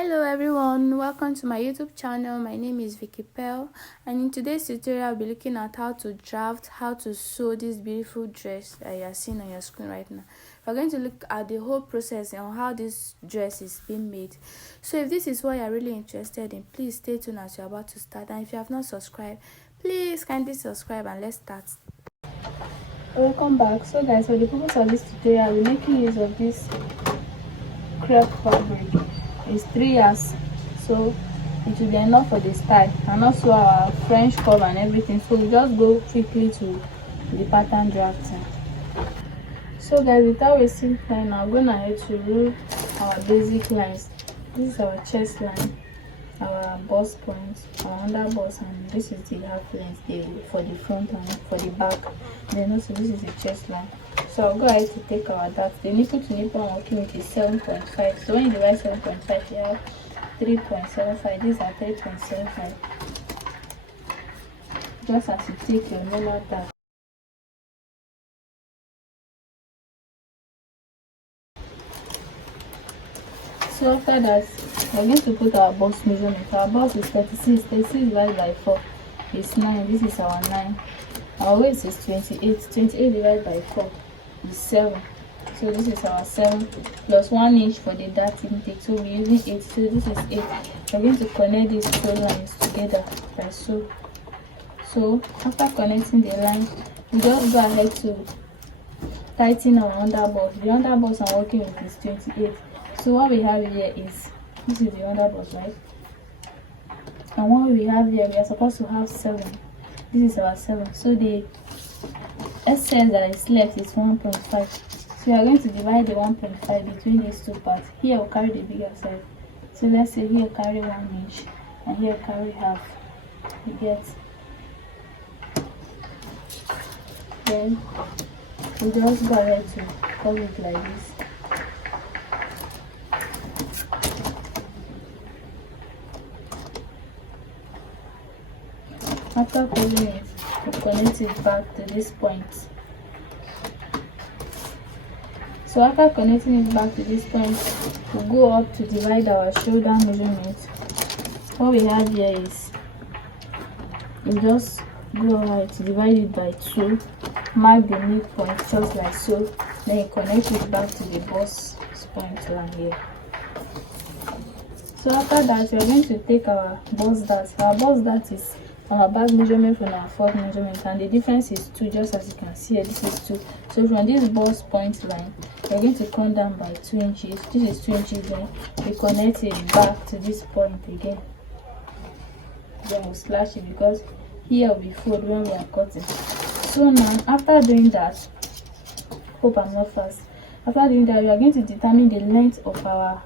Hello everyone, welcome to my YouTube channel. My name is Vicky Pearl, and in today's tutorial I'll be looking at how to draft, how to sew this beautiful dress that you are seeing on your screen right now. We're going to look at the whole process and how this dress is being made. So if this is what you're really interested in, please stay tuned as you're about to start, and if you have not subscribed, please kindly subscribe and let's start. Welcome back. So guys, for the purpose of this tutorial, I'll be making use of this crepe fabric. It's 3 yards, so it will be enough for the style, and also our French curve and everything. So we just go quickly to the pattern drafting. So guys, without wasting time, I'm going ahead to rule our basic lines. This is our chest line, our bust point, our under bust, and this is the half length for the front and for the back. Then also this is the chest line. So I'll go ahead to take our dart. The nipple to nipple I'm working with is 7.5. So when you divide 7.5, you have 3.75. These are 3.75. Just as you take your normal dart. So after that, we're going to put our bust measurement. Our bust is 36. 36 divided by 4 is 9. This is our 9. Our waist is 28. 28 divided by 4 is 7. So this is our 7 plus 1 inch for the dart intake. So we're using 8. So this is 8. We're going to connect these two lines together like so. So after connecting the line, we just go ahead to tighten our under bust. The under bust I'm working with is 28. So what we have here is, this is the under bust, right? And what we have here, we are supposed to have 7. This is our 7. So the excess that is left is 1.5. So we are going to divide the 1.5 between these two parts. Here we'll carry the bigger side. So let's say here carry 1 inch and here carry half. You get. Then we just go ahead to cut it like this. After pulling it, we connect it back to this point. So after connecting it back to this point, we'll go up to divide our shoulder measurement. What we have here is, you just go ahead to divide it by 2, mark the midpoint just like so, then you connect it back to the bust point line here. So after that, we are going to take our bust dart. Our bust dart is our back measurement from our front measurement, and the difference is 2, just as you can see here. This is 2. So from this bust point line, we're going to come down by 2 inches. This is 2 inches. Then we connect it back to this point again. Then we'll slash it because here will be fold when we are cutting. So now after doing that, hope I'm not fast. After doing that, we are going to determine the length of our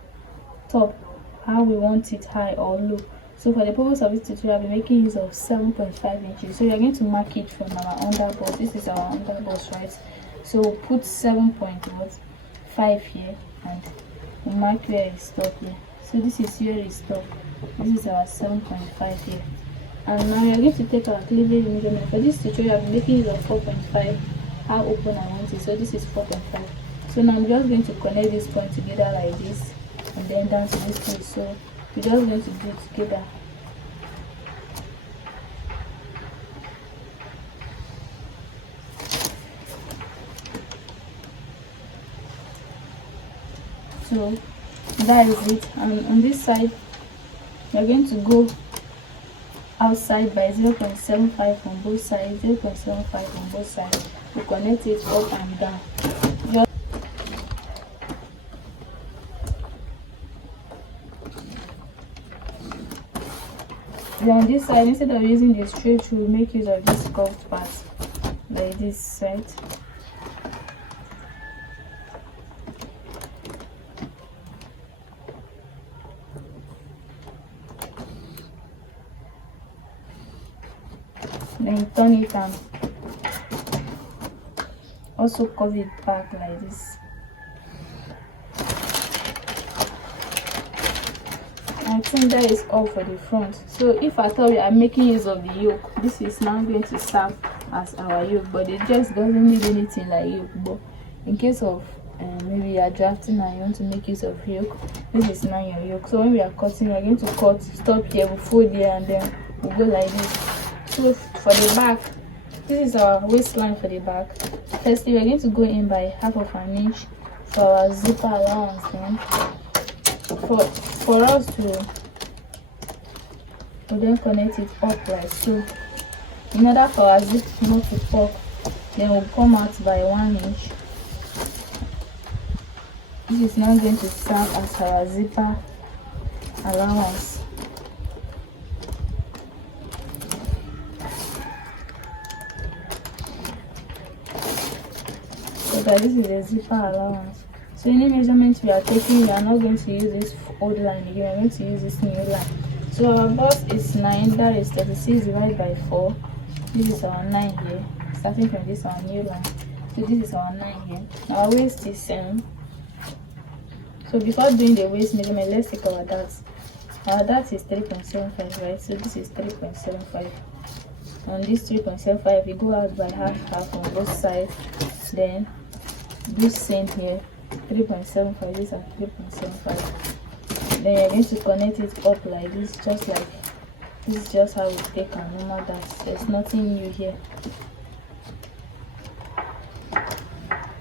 top, how we want it, high or low. So for the purpose of this tutorial, I'll be making use of 7.5 inches. So we are going to mark it from our under bust. This is our under bust, right? So we'll put 7.5 here and we'll mark where it stops here. So this is where it stops. This is our 7.5 here. And now we are going to take our cleavage measurement. For this tutorial, I'll be making use of 4.5. How open I want it. So this is 4.5. So now I'm just going to connect this point together like this and then down to this place. So we're just going to do it together. So that is it. And on this side, we're going to go outside by 0.75 on both sides. 0.75 on both sides. We connect it up and down. Then on this side, instead of using the straight, we'll make use of this curved part like this, right? Then turn it and also curve it back like this. I think that is all for the front. So if at all we are making use of the yoke, this is now going to serve as our yoke, but the dress doesn't need anything like yoke. But in case of maybe you are drafting and you want to make use of yoke. This is now your yoke. So when we are cutting, we are going to cut, stop here, we'll fold here, and then we'll go like this. So for the back, this is our waistline for the back. Firstly, we're going to go in by half of an inch for our zipper allowance. Then for us to, we'll then connect it up like so. In order for our zip not to pop, then we'll come out by 1 inch. This is now going to serve as our zipper allowance. So that this is a zipper allowance. So any measurements we are taking, we are not going to use this old line again, we are going to use this new line. So our bust is 9, that is 36 divided by 4. This is our 9 here, starting from this our new line. So this is our 9 here. Our waist is 7. So before doing the waist measurement, let's take our darts. Our dart is 3.75, right? So this is 3.75. On this 3.75, we go out by half on both sides. Then this same here, 3.75. These are 3.75. Then you're going to connect it up like this, just like this. Is just how we take our normal dart. There's nothing new here.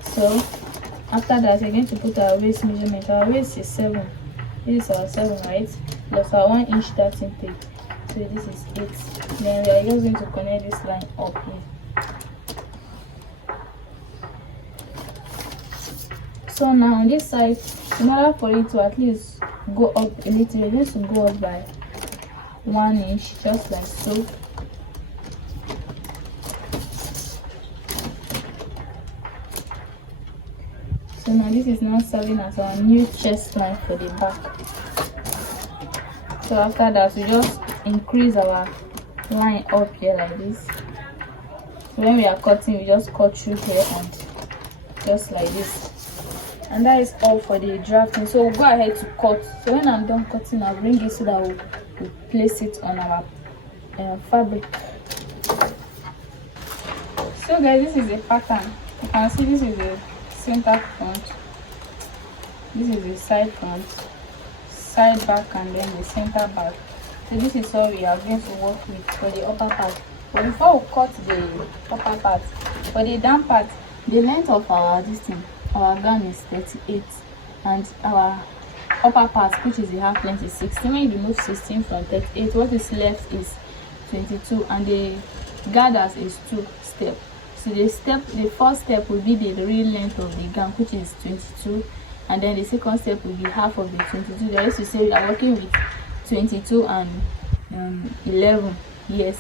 So after that, we're going to put our waist measurement. Our waist is 7. This is our 7, right? Plus our 1 inch dart intake. So this is 8. Then we are just going to connect this line up here. So now on this side, in order for it to at least go up a little, we're going to go up by 1 inch, just like so. So now this is now serving as our new chest line for the back. So after that, we just increase our line up here like this. So when we are cutting, we just cut through here and just like this. And that is all for the drafting. So we'll go ahead to cut. So when I'm done cutting, I'll bring it so that we'll place it on our fabric. So guys, this is a pattern. You can see this is the center front, this is the side front, side back, and then the center back. So this is all we are going to work with for the upper part. But before we cut the upper part, for the down part, the length of our our gown is 38, and our upper part, which is the half length, is 16. When you remove 16 from 38, what is left is 22, and the gathers is 2 steps. So the first step will be the real length of the gown, which is 22, and then the second step will be half of the 22. They used to say we are working with 22 and 11. Yes.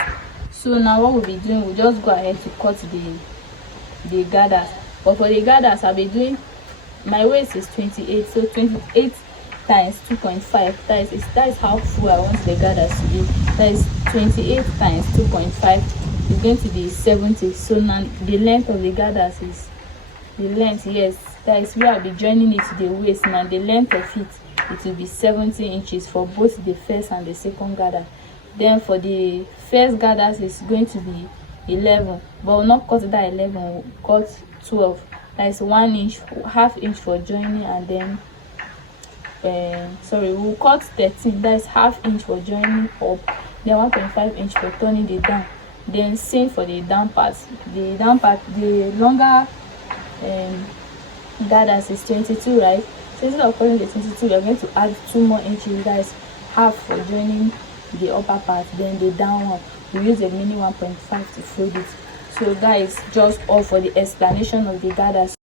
So now what we'll be doing, we'll just go ahead to cut the gathers. But for the gathers, I'll be doing, my waist is 28, so 28 times 2.5, that is how full I want the gathers to be. That is 28 times 2.5 is going to be 70. So now the length of the gathers is the length, yes, that is where I'll be joining it to the waist. Now the length of it will be 70 inches for both the first and the second gather. Then for the first gathers, it's going to be 11, but we'll not cut that 11, we'll cut 12. That is 1 inch, half inch for joining, and then we'll cut 13. That is half inch for joining up, then 1.5 inch for turning it down. Then same for the down part. The longer gathers is 22, right? So instead of cutting the 22, we are going to add 2 more inches. That is half for joining the upper part. Then the down one, we use a mini 1.5 to fold it. So that is just all for the explanation of the gathers.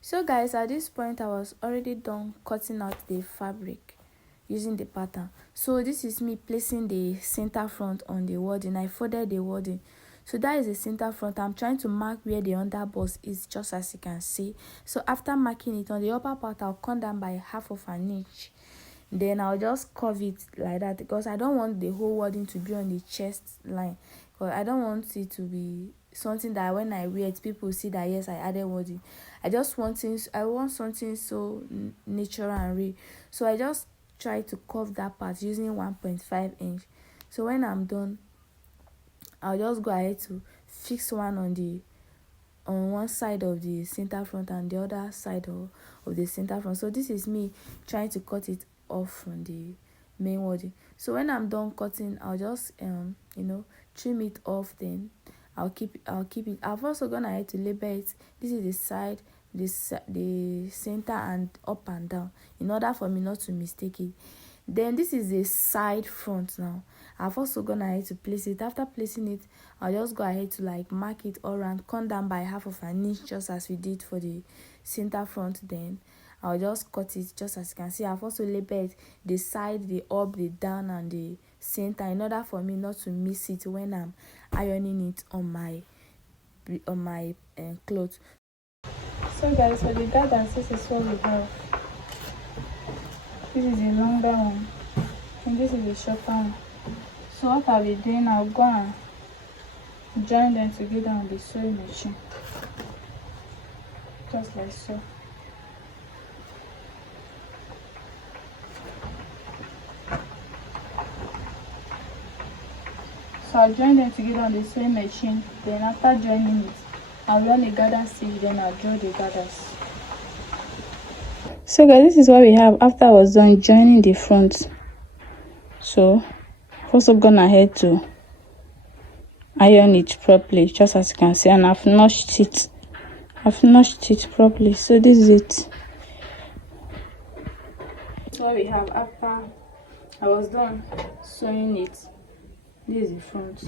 So guys, at this point I was already done cutting out the fabric using the pattern. So this is me placing the center front on the wording. I folded the wording. So that is the center front. I'm trying to mark where the underbust is, just as you can see. So after marking it on the upper part, I'll come down by half of an inch. Then I'll just curve it like that, because I don't want the whole wording to be on the chest line, because I don't want it to be something that when I wear it, people see that yes, I added wording. I want something so natural and real. So I just try to curve that part using 1.5 inch. So when I'm done, I'll just go ahead to fix one on one side of the center front and the other side of the center front. So this is me trying to cut it off from the main wording. So when I'm done cutting, I'll just trim it off. Then I'll keep it. I've also gone ahead to label it. This is the side, the center, and up and down, in order for me not to mistake it. Then this is the side front. Now I've also gone ahead to place it. After placing it, I'll just go ahead to like mark it all around, come down by half of an inch, just as we did for the center front. Then I'll just cut it, just as you can see. I've also labeled the side, the up, the down, and the center, in order for me not to miss it when I'm ironing it on my clothes. So guys, for the gathers, this is what we have. This is a longer one and this is a shorter one. So what I'll be doing, I'll go and join them together on the sewing machine, just like so. So I'll join them together on the sewing machine. Then after joining it, I'll run a gather stitch, then I'll draw the gathers. So guys, this is what we have after I was done joining the front. So I've also gone ahead to iron it properly, just as you can see, and I've notched it properly. So this is it. That's what we have after I was done sewing it. This is the front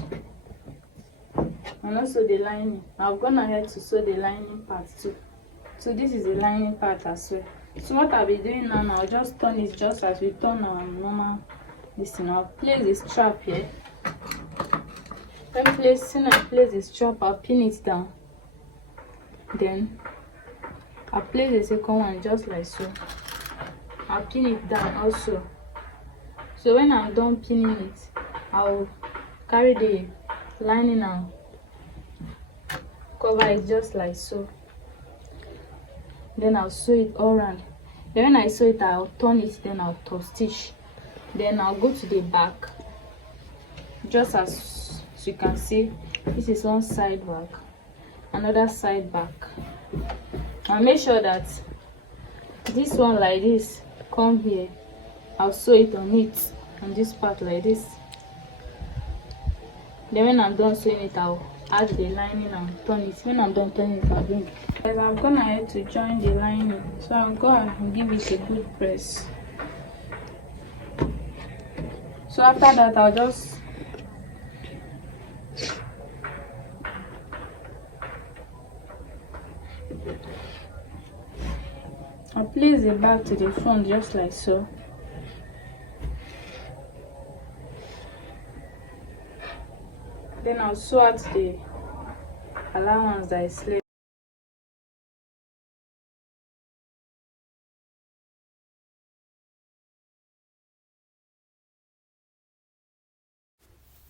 and also the lining. I've gone ahead to sew the lining part too. So this is the lining part as well. So what I'll be doing now, I'll just turn it just as we turn our normal this thing. I'll place the strap here. When I place the strap, I'll pin it down. Then I'll place the second one just like so. I'll pin it down also. So when I'm done pinning it, I'll carry the lining and cover it just like so. Then I'll sew it all around. Then when I sew it, I'll turn it, then I'll top stitch. Then I'll go to the back, just as you can see. This is one side back, another side back. I'll make sure that this one like this come here. I'll sew it on this part like this. Then when I'm done sewing it, I'll add the lining and turn it. When I'm done turning it, I'll bring it. Guys, I've gone ahead to join the lining, so I'll go and give it a good press. So after that, I'll just place the back to the front just like so. Then I'll sew out the allowance that is left.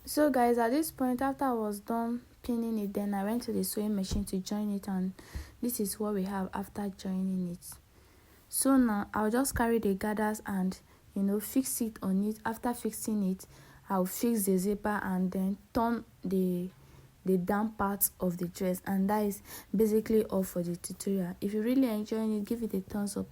So guys, at this point, after I was done pinning it, then I went to the sewing machine to join it, and this is what we have after joining it. So now I'll just carry the gathers and fix it on it. After fixing it, I'll fix the zipper and then turn the down part of the dress, and that is basically all for the tutorial. If you really enjoying it, give it a thumbs up.